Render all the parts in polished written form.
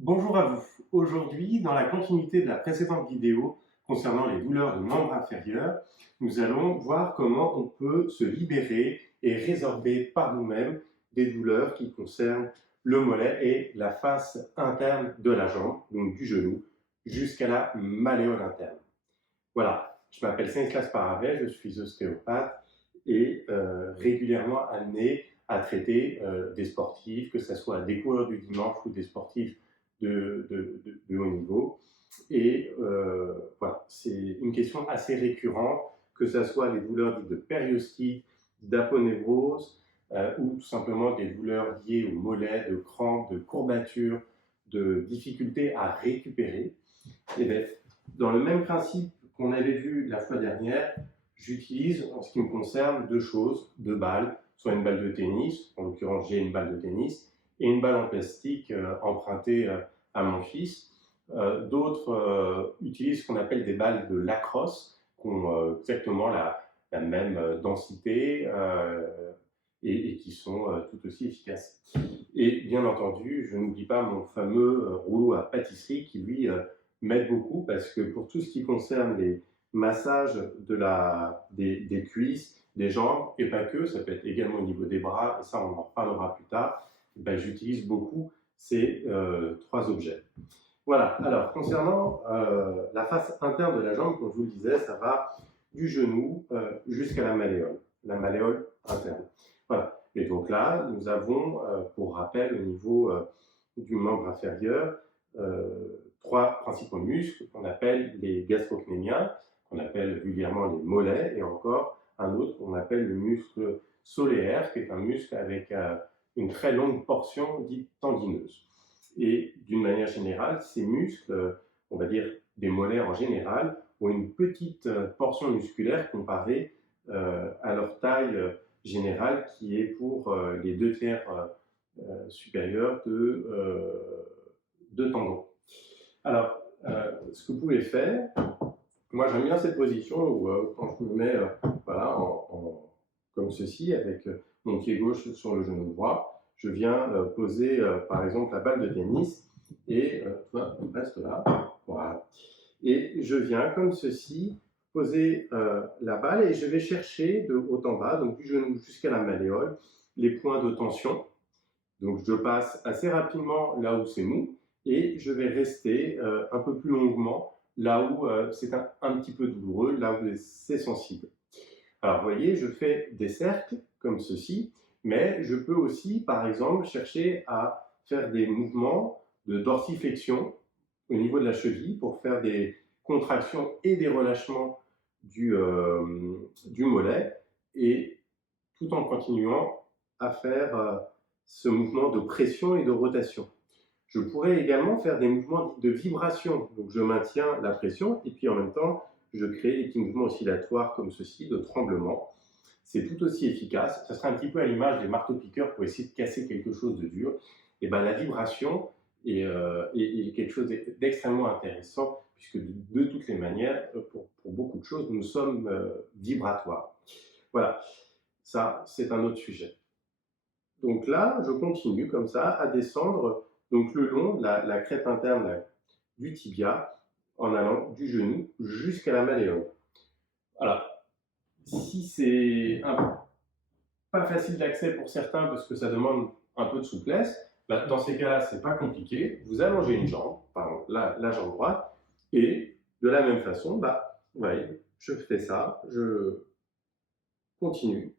Bonjour à vous. Aujourd'hui, dans la continuité de la précédente vidéo concernant les douleurs de membres inférieurs, nous allons voir comment on peut se libérer et résorber par nous-mêmes des douleurs qui concernent le mollet et la face interne de la jambe, donc du genou, jusqu'à la malléole interne. Voilà, je m'appelle Stanislas Paravet, je suis ostéopathe et régulièrement amené à traiter des sportifs, que ce soit des coureurs du dimanche ou des sportifs de haut niveau. Et voilà, c'est une question assez récurrente, que ce soit les douleurs dites de périostite, d'aponévrose, ou tout simplement des douleurs liées au mollet, de crampes, de courbatures, de difficultés à récupérer. Et bien, dans le même principe qu'on avait vu la fois dernière, j'utilise en ce qui me concerne deux choses, deux balles, soit une balle de tennis, en l'occurrence j'ai une balle de tennis, et une balle en plastique empruntée à mon fils. D'autres utilisent ce qu'on appelle des balles de lacrosse, qui ont exactement la même densité et qui sont tout aussi efficaces. Et bien entendu, je n'oublie pas mon fameux rouleau à pâtisserie qui lui m'aide beaucoup parce que pour tout ce qui concerne les massages des cuisses, des jambes, et pas que, ça peut être également au niveau des bras, et ça on en reparlera plus tard, ben, j'utilise beaucoup ces trois objets. Voilà, alors concernant la face interne de la jambe, comme je vous le disais, ça va du genou jusqu'à la malléole interne. Voilà, et donc là, nous avons, pour rappel, au niveau du membre inférieur, trois principaux muscles qu'on appelle les gastrocnémiens, qu'on appelle vulgairement les mollets, et encore un autre qu'on appelle le muscle solaire, qui est un muscle avec une très longue portion dite tendineuse. Et d'une manière générale, ces muscles, on va dire des mollets en général, ont une petite portion musculaire comparée à leur taille générale qui est pour les 2/3 supérieurs de tendons. Alors, ce que vous pouvez faire, moi j'aime bien cette position où quand je me mets voilà, comme ceci, avec mon pied gauche sur le genou droit, je viens poser par exemple la balle de tennis et toi, on reste là, voilà. Et je viens comme ceci poser la balle et je vais chercher de haut en bas, donc du genou jusqu'à la malléole, les points de tension. Donc je passe assez rapidement là où c'est mou et je vais rester un peu plus longuement là où c'est un petit peu douloureux, là où c'est sensible. Alors vous voyez, je fais des cercles comme ceci, mais je peux aussi, par exemple, chercher à faire des mouvements de dorsiflexion au niveau de la cheville pour faire des contractions et des relâchements du mollet, et tout en continuant à faire ce mouvement de pression et de rotation. Je pourrais également faire des mouvements de vibration, donc je maintiens la pression et puis en même temps je crée des petits mouvements oscillatoires comme ceci, de tremblement. C'est tout aussi efficace. Ça serait un petit peu à l'image des marteaux-piqueurs pour essayer de casser quelque chose de dur. Et ben, la vibration est quelque chose d'extrêmement intéressant, puisque de toutes les manières, pour beaucoup de choses, nous sommes vibratoires. Voilà, ça c'est un autre sujet. Donc là, je continue comme ça à descendre donc le long de la crête interne du tibia, en allant du genou jusqu'à la malléole. Alors, si c'est pas facile d'accès pour certains parce que ça demande un peu de souplesse, bah, dans ces cas-là, c'est pas compliqué. Vous allongez une jambe, par exemple la jambe droite, et de la même façon, bah, vous voyez, je fais ça, je continue,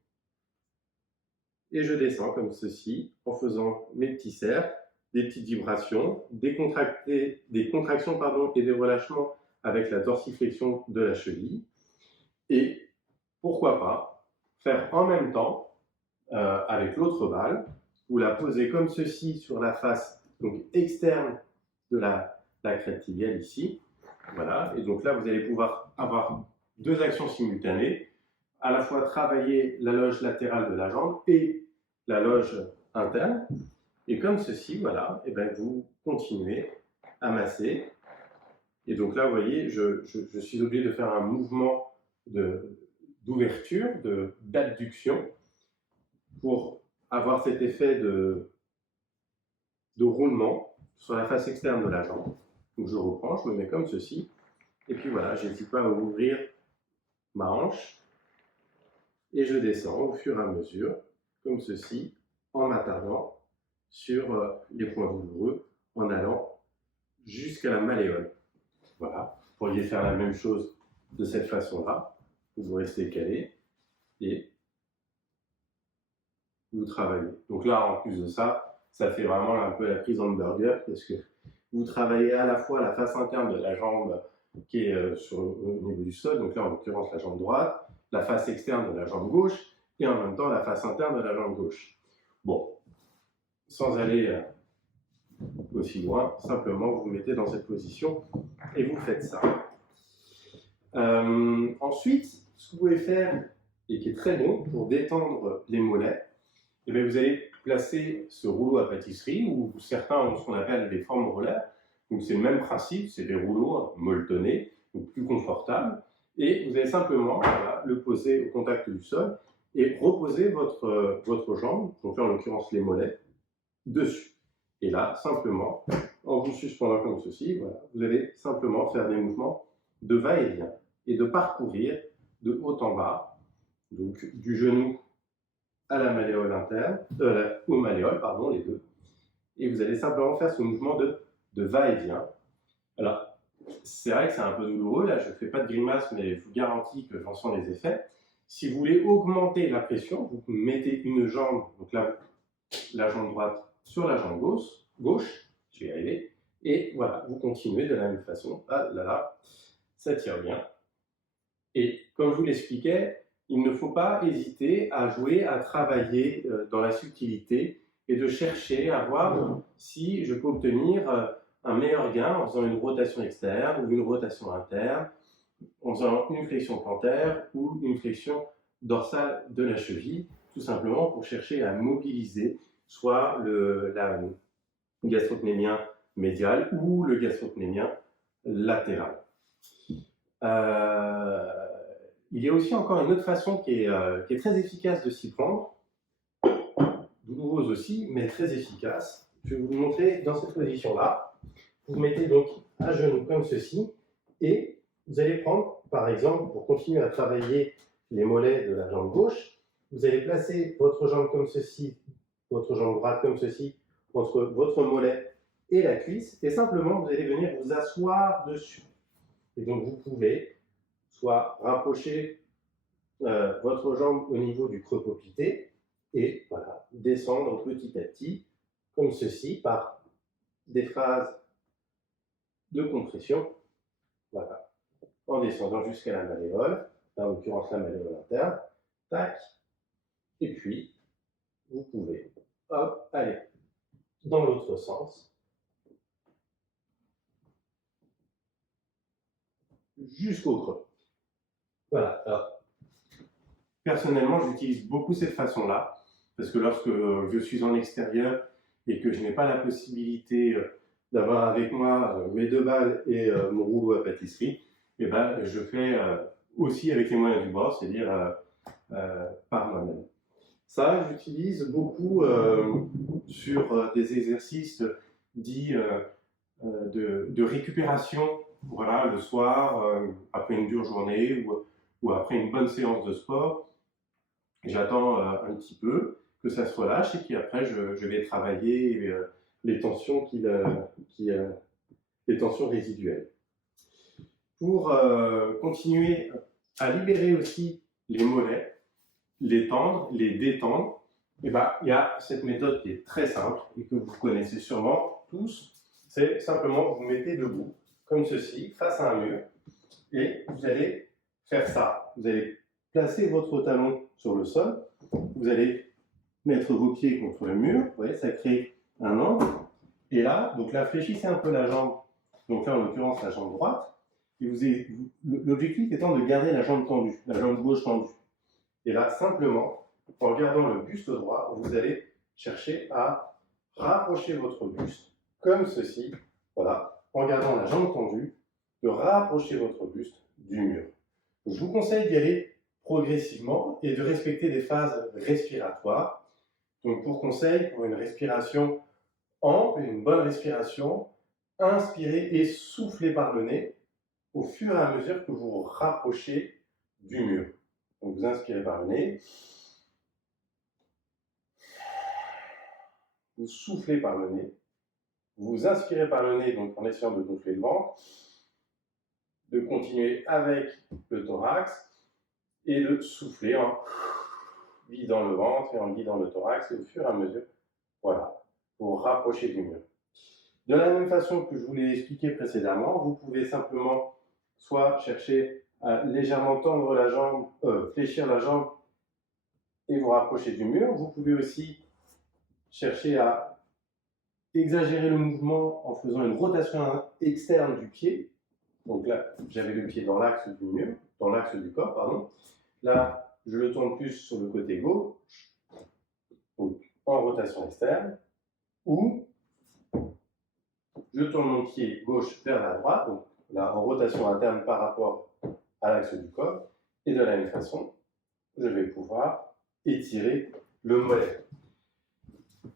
et je descends comme ceci, en faisant mes petits cercles, des petites vibrations, des contractions pardon, et des relâchements avec la dorsiflexion de la cheville, et pourquoi pas faire en même temps avec l'autre balle, vous la posez comme ceci sur la face donc externe de la crête tibiale ici, voilà, et donc là vous allez pouvoir avoir deux actions simultanées, à la fois travailler la loge latérale de la jambe et la loge interne, et comme ceci, voilà, et ben vous continuez à masser. Et donc là, vous voyez, je suis obligé de faire un mouvement d'ouverture, d'abduction, pour avoir cet effet de roulement. sur la face externe de la jambe. Donc je reprends, je me mets comme ceci. Et puis voilà, j'hésite pas à ouvrir ma hanche. Et je descends au fur et à mesure, comme ceci, en m'attardant sur les points douloureux, en allant jusqu'à la malléole. Voilà, vous pourriez faire la même chose de cette façon-là. Vous restez calé et vous travaillez. Donc là, en plus de ça, ça fait vraiment un peu la prise en burger parce que vous travaillez à la fois la face interne de la jambe qui est au niveau du sol, donc là en l'occurrence la jambe droite, la face externe de la jambe gauche et en même temps la face interne de la jambe gauche. Bon, sans aller aussi loin, simplement vous vous mettez dans cette position et vous faites ça. Ensuite, ce que vous pouvez faire, et qui est très bon pour détendre les mollets, et bien vous allez placer ce rouleau à pâtisserie, ou certains ont ce qu'on appelle des formes rollers. Donc c'est le même principe, c'est des rouleaux molletonnés, donc plus confortables, et vous allez simplement le poser au contact du sol et reposer votre jambe, donc là en l'occurrence les mollets, dessus. Et là, simplement, en vous suspendant comme ceci, voilà, vous allez simplement faire des mouvements de va-et-vient et de parcourir de haut en bas, donc du genou à la malléole interne, aux malléoles, pardon, les deux. Et vous allez simplement faire ce mouvement de va-et-vient. Alors, c'est vrai que c'est un peu douloureux, là je ne fais pas de grimace, mais je vous garantis que j'en sens les effets. Si vous voulez augmenter la pression, vous mettez une jambe, donc là, la jambe droite sur la jambe gauche, je vais y arriver, et voilà, vous continuez de la même façon. Ah là là, ça tire bien. Et comme je vous l'expliquais, il ne faut pas hésiter à jouer, à travailler dans la subtilité et de chercher à voir si je peux obtenir un meilleur gain en faisant une rotation externe ou une rotation interne, en faisant une flexion plantaire ou une flexion dorsale de la cheville, tout simplement pour chercher à mobiliser soit le gastrocnémien médial ou le gastrocnémien latéral. Il y a aussi encore une autre façon qui est très efficace de s'y prendre, douloureuse aussi, mais très efficace. Je vais vous montrer dans cette position-là. Vous mettez donc à genoux comme ceci, et vous allez prendre, par exemple, pour continuer à travailler les mollets de la jambe gauche, vous allez placer votre jambe comme ceci, votre jambe droite comme ceci, entre votre mollet et la cuisse, et simplement vous allez venir vous asseoir dessus. Et donc vous pouvez soit rapprocher votre jambe au niveau du creux poplité et voilà, descendre petit à petit comme ceci par des phases de compression, voilà, en descendant jusqu'à la malléole, en l'occurrence la malléole interne, tac, et puis vous pouvez, hop, aller dans l'autre sens, jusqu'au creux. Voilà, alors, personnellement, j'utilise beaucoup cette façon-là, parce que lorsque je suis en extérieur et que je n'ai pas la possibilité d'avoir avec moi mes 2 balles et mon rouleau à pâtisserie, et ben, je fais aussi avec les moyens du bord, c'est-à-dire par moi-même. Ça, j'utilise beaucoup sur des exercices dits de récupération, voilà, le soir, après une dure journée ou après une bonne séance de sport. J'attends un petit peu que ça se relâche et puis après je vais travailler les tensions, les tensions résiduelles. Pour continuer à libérer aussi les mollets, les tendre, les détendre, et ben, il y a cette méthode qui est très simple et que vous connaissez sûrement tous. C'est simplement vous mettez debout, comme ceci, face à un mur, et vous allez faire ça. Vous allez placer votre talon sur le sol, vous allez mettre vos pieds contre le mur, vous voyez, ça crée un angle, et là, donc là, fléchissez un peu la jambe, donc là en l'occurrence la jambe droite, et l'objectif étant de garder la jambe tendue, la jambe gauche tendue. Et là, simplement, en gardant le buste droit, vous allez chercher à rapprocher votre buste, comme ceci, voilà, en gardant la jambe tendue, de rapprocher votre buste du mur. Je vous conseille d'y aller progressivement et de respecter des phases respiratoires. Donc pour conseil, pour une respiration ample et une bonne respiration. Inspirez et soufflez par le nez au fur et à mesure que vous vous rapprochez du mur. Donc vous inspirez par le nez, vous soufflez par le nez, vous inspirez par le nez donc en essayant de gonfler le ventre, de continuer avec le thorax et de souffler en vidant le ventre et en vidant le thorax et au fur et à mesure, voilà, vous rapprochez du mur. De la même façon que je vous l'ai expliqué précédemment, vous pouvez simplement soit chercher à légèrement tendre la jambe, fléchir la jambe et vous rapprocher du mur. Vous pouvez aussi chercher à exagérer le mouvement en faisant une rotation externe du pied. Donc là, j'avais le pied dans l'axe du mur, dans l'axe du corps, pardon. Là, je le tourne plus sur le côté gauche, donc en rotation externe, ou je tourne mon pied gauche vers la droite, donc là en rotation interne par rapport à l'axe du corps, et de la même façon, je vais pouvoir étirer le mollet.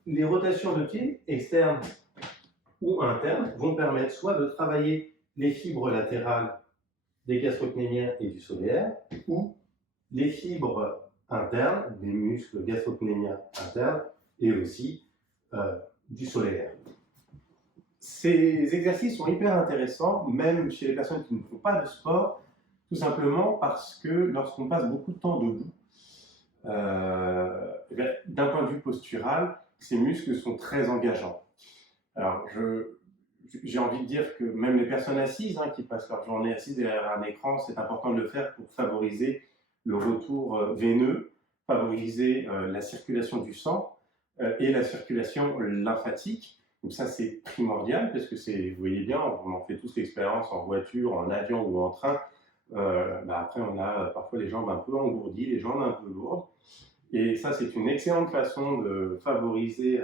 Les rotations de pied, externes ou internes, vont permettre soit de travailler les fibres latérales des gastrocnémiens et du solaire, ou les fibres internes, des muscles gastrocnémiens internes, et aussi du solaire. Ces exercices sont hyper intéressants, même chez les personnes qui ne font pas de sport, tout simplement parce que lorsqu'on passe beaucoup de temps debout, d'un point de vue postural, ces muscles sont très engageants. Alors, j'ai envie de dire que même les personnes assises, qui passent leur journée assises derrière un écran, c'est important de le faire pour favoriser le retour veineux, favoriser la circulation du sang et la circulation lymphatique. Donc ça, c'est primordial parce que vous voyez bien, on en fait tous l'expérience en voiture, en avion ou en train. Après, on a parfois les jambes un peu engourdies, les jambes un peu lourdes. Et ça, c'est une excellente façon de favoriser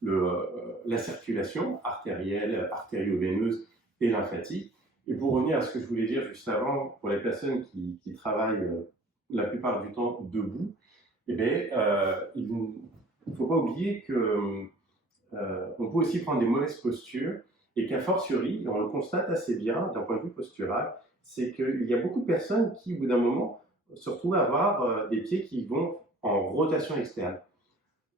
la circulation artérielle, artério-veineuse et lymphatique. Et pour revenir à ce que je voulais dire juste avant, pour les personnes qui travaillent la plupart du temps debout, il ne faut pas oublier qu'on peut aussi prendre des mauvaises postures et qu'à fortiori, on le constate assez bien d'un point de vue postural, c'est qu'il y a beaucoup de personnes qui, au bout d'un moment, se retrouvent à avoir des pieds qui vont en rotation externe.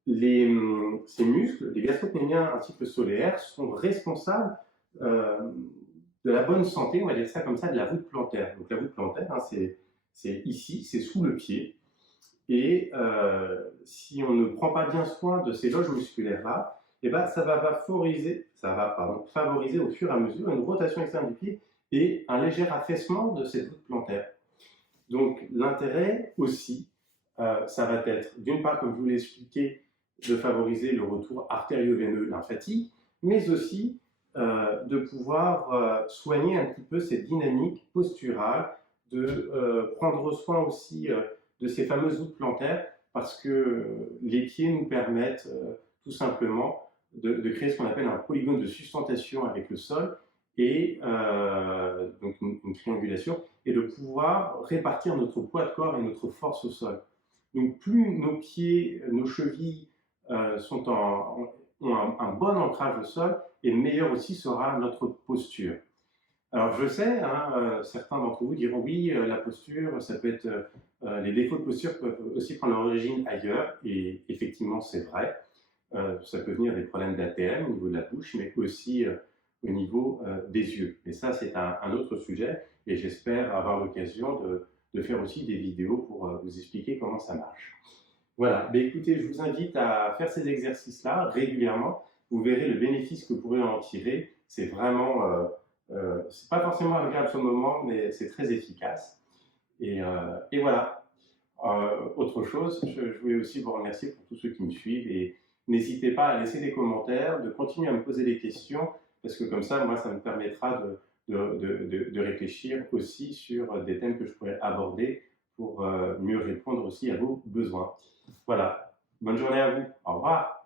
Ces muscles, les gastrocnémiens ainsi que le solaire, sont responsables de la bonne santé, on va dire ça comme ça, de la voûte plantaire. Donc la voûte plantaire, c'est ici, c'est sous le pied. Et si on ne prend pas bien soin de ces loges musculaires-là, ça va favoriser au fur et à mesure une rotation externe du pied et un léger affaissement de cette voûte plantaire. Donc l'intérêt aussi, ça va être d'une part, comme je vous l'ai expliqué, de favoriser le retour artério-veineux lymphatique, mais aussi de pouvoir soigner un petit peu cette dynamique posturale, de prendre soin aussi de ces fameuses voûtes plantaires, parce que les pieds nous permettent tout simplement de créer ce qu'on appelle un polygone de sustentation avec le sol, et donc une triangulation, et de pouvoir répartir notre poids de corps et notre force au sol. Donc plus nos pieds, nos chevilles ont un bon ancrage au sol, et meilleure aussi sera notre posture. Alors je sais, certains d'entre vous diront oui, la posture, ça peut être, les défauts de posture peuvent aussi prendre leur origine ailleurs, et effectivement c'est vrai. Ça peut venir des problèmes d'ATM au niveau de la bouche, mais aussi au niveau des yeux. Et ça, c'est un autre sujet, et j'espère avoir l'occasion de faire aussi des vidéos pour vous expliquer comment ça marche. Voilà, écoutez, je vous invite à faire ces exercices-là régulièrement. Vous verrez le bénéfice que vous pourrez en tirer. C'est vraiment, c'est pas forcément agréable sur le moment, mais c'est très efficace. Et voilà. Autre chose, je voulais aussi vous remercier pour tous ceux qui me suivent, et n'hésitez pas à laisser des commentaires, de continuer à me poser des questions, parce que comme ça, moi, ça me permettra de réfléchir aussi sur des thèmes que je pourrais aborder pour mieux répondre aussi à vos besoins. Voilà, bonne journée à vous, au revoir.